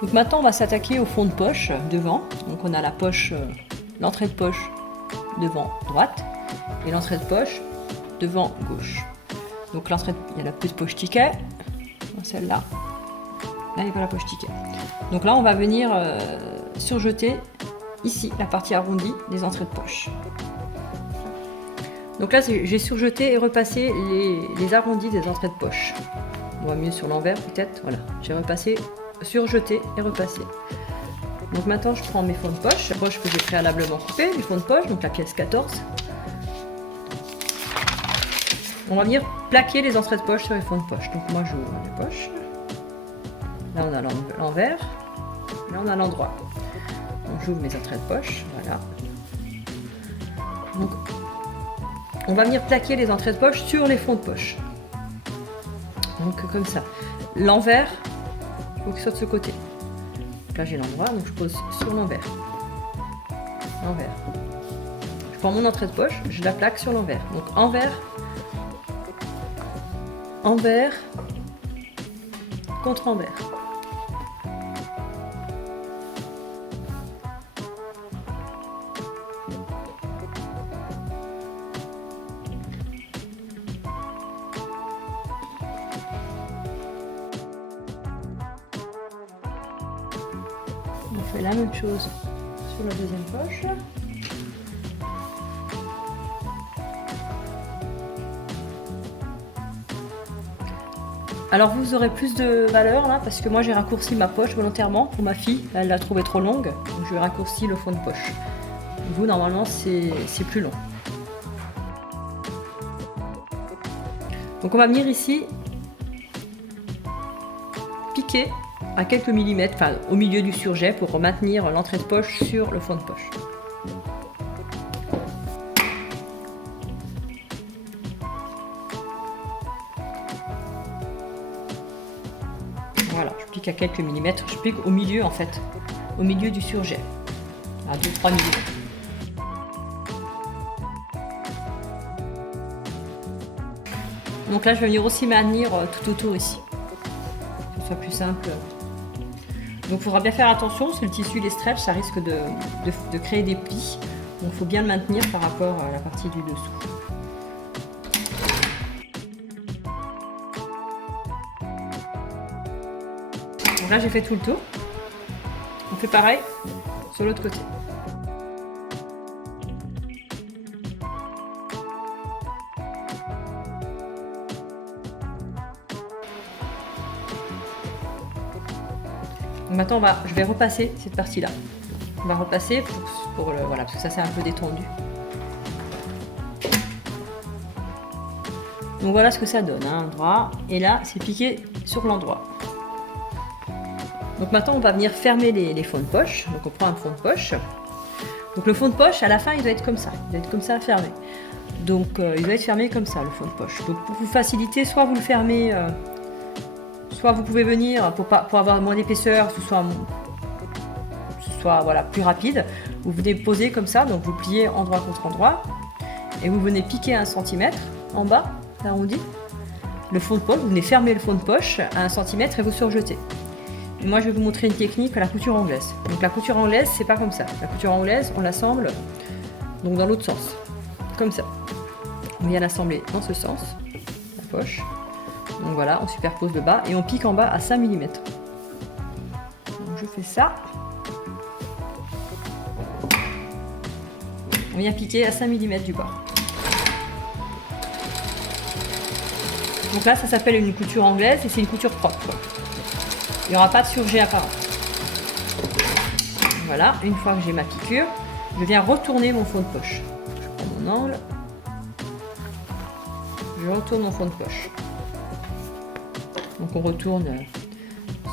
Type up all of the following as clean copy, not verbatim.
Donc maintenant on va s'attaquer au fond de poche devant. Donc on a la poche, l'entrée de poche devant droite et l'entrée de poche devant gauche. Donc l'entrée, il y a la petite poche ticket, celle-là. Là il n'y a pas la poche ticket. Donc là on va venir surjeter ici la partie arrondie des entrées de poche. Donc là j'ai surjeté et repassé les arrondis des entrées de poche. On voit mieux sur l'envers peut-être. Voilà, j'ai repassé, surjeté et repassé. Donc maintenant je prends mes fonds de poche que j'ai préalablement coupé, les fonds de poche, donc la pièce 14. On va venir plaquer les entrées de poche sur les fonds de poche. Donc moi j'ouvre les poches. Là on a l'envers, là on a l'endroit. Donc j'ouvre mes entrées de poche, voilà. Donc on va venir plaquer les entrées de poche sur les fonds de poche. Donc comme ça. L'envers, il faut qu'il soit de ce côté. Là j'ai l'endroit, donc je pose sur l'envers. L'envers. Je prends mon entrée de poche, je la plaque sur l'envers. Donc envers, envers, contre envers. On fait la même chose sur la deuxième poche. Alors vous aurez plus de valeur là parce que moi j'ai raccourci ma poche volontairement pour ma fille, elle l'a trouvée trop longue, donc je lui ai raccourci le fond de poche. Vous normalement c'est plus long. Donc on va venir ici piquer à quelques millimètres, enfin au milieu du surjet pour maintenir l'entrée de poche sur le fond de poche. Voilà, je pique à quelques millimètres, je pique au milieu en fait, au milieu du surjet, à 2-3 millimètres. Donc là je vais venir aussi maintenir tout autour ici, que ce soit plus simple. Donc il faudra bien faire attention, parce que le tissu, les stretch, ça risque de créer des plis. Donc il faut bien le maintenir par rapport à la partie du dessous. Donc là j'ai fait tout le tour. On fait pareil sur l'autre côté. Donc maintenant je vais repasser cette partie là. On va repasser voilà, parce que ça c'est un peu détendu. Donc voilà ce que ça donne, un endroit. Et là c'est piqué sur l'endroit. Donc maintenant on va venir fermer les fonds de poche. Donc on prend un fond de poche. Donc le fond de poche à la fin il doit être comme ça. Il doit être comme ça fermé. Donc il doit être fermé comme ça le fond de poche. Donc pour vous faciliter, soit vous le fermez. Soit vous pouvez venir pour avoir moins d'épaisseur, ce soit voilà, plus rapide. Vous venez poser comme ça, donc vous pliez endroit contre endroit. Et vous venez piquer 1 cm en bas, arrondi. Le fond de poche, vous venez fermer le fond de poche à 1 cm et vous surjetez. Et moi je vais vous montrer une technique à la couture anglaise. Donc la couture anglaise, c'est pas comme ça. La couture anglaise, on l'assemble donc dans l'autre sens. Comme ça. On vient l'assembler dans ce sens, la poche. Donc voilà, on superpose le bas et on pique en bas à 5 mm. Donc je fais ça. On vient piquer à 5 mm du bord. Donc là, ça s'appelle une couture anglaise et c'est une couture propre. Il n'y aura pas de surjet apparent. Voilà, une fois que j'ai ma piqûre, je viens retourner mon fond de poche. Je prends mon angle. Je retourne mon fond de poche. Donc on retourne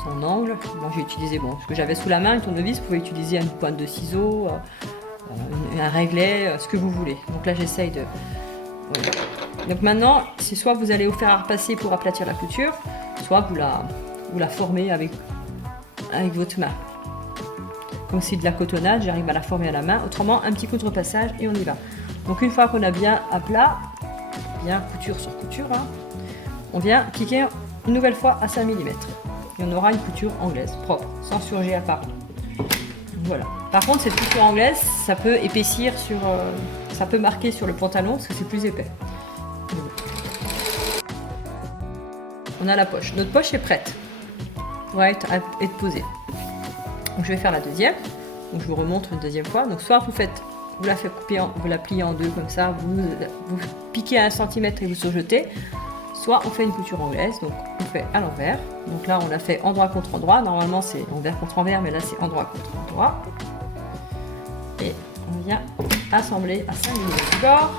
son angle. Bon, j'ai utilisé ce que j'avais sous la main, une tournevis. Vous pouvez utiliser une pointe de ciseaux, un réglet, ce que vous voulez. Donc là j'essaye de... Voilà. Donc maintenant, c'est soit vous allez vous faire repasser pour aplatir la couture, soit vous la formez avec votre main. Comme c'est de la cotonnade, j'arrive à la former à la main. Autrement, un petit contrepassage et on y va. Donc une fois qu'on a bien à plat, bien couture sur couture, hein, on vient piquer une nouvelle fois à 5 mm. et on aura une couture anglaise propre, sans surjet apparent. Voilà. Par contre, cette couture anglaise, ça peut épaissir ça peut marquer sur le pantalon parce que c'est plus épais. On a la poche. Notre poche est prête pour être posée. Donc, je vais faire la deuxième. Donc, je vous remontre une deuxième fois. Donc, soit vous la faites couper, vous la pliez en deux comme ça, vous piquez à 1 cm et vous surjetez. Soit on fait une couture anglaise, donc on fait à l'envers. Donc là, on l'a fait endroit contre endroit. Normalement, c'est envers contre envers, mais là, c'est endroit contre endroit. Et on vient assembler à 5 mm du bord.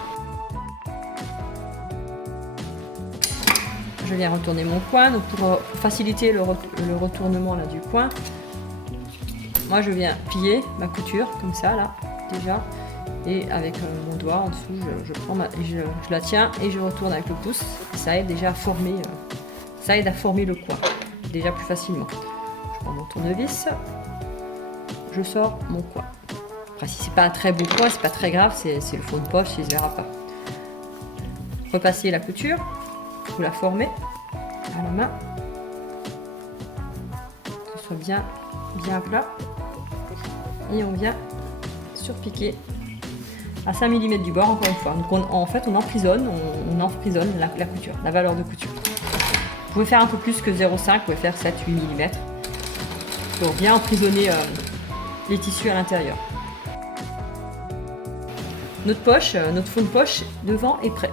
Je viens retourner mon coin. Donc pour faciliter le retournement là, du coin, moi, je viens plier ma couture comme ça, là, déjà. Et avec mon doigt en dessous, je la tiens et je retourne avec le pouce. Ça aide déjà à former, le coin, déjà plus facilement. Je prends mon tournevis, je sors mon coin. Après, si c'est pas un très beau coin, c'est pas très grave, c'est le fond de poche, il se verra pas. Repassez la couture, vous la formez à la main, que ce soit bien plat. Et on vient surpiquer à 5 mm du bord, encore une fois. Donc en fait, on emprisonne la couture, la valeur de couture. Vous pouvez faire un peu plus que 0,5, vous pouvez faire 7-8 mm pour bien emprisonner les tissus à l'intérieur. Notre poche, notre fond de poche devant est prêt.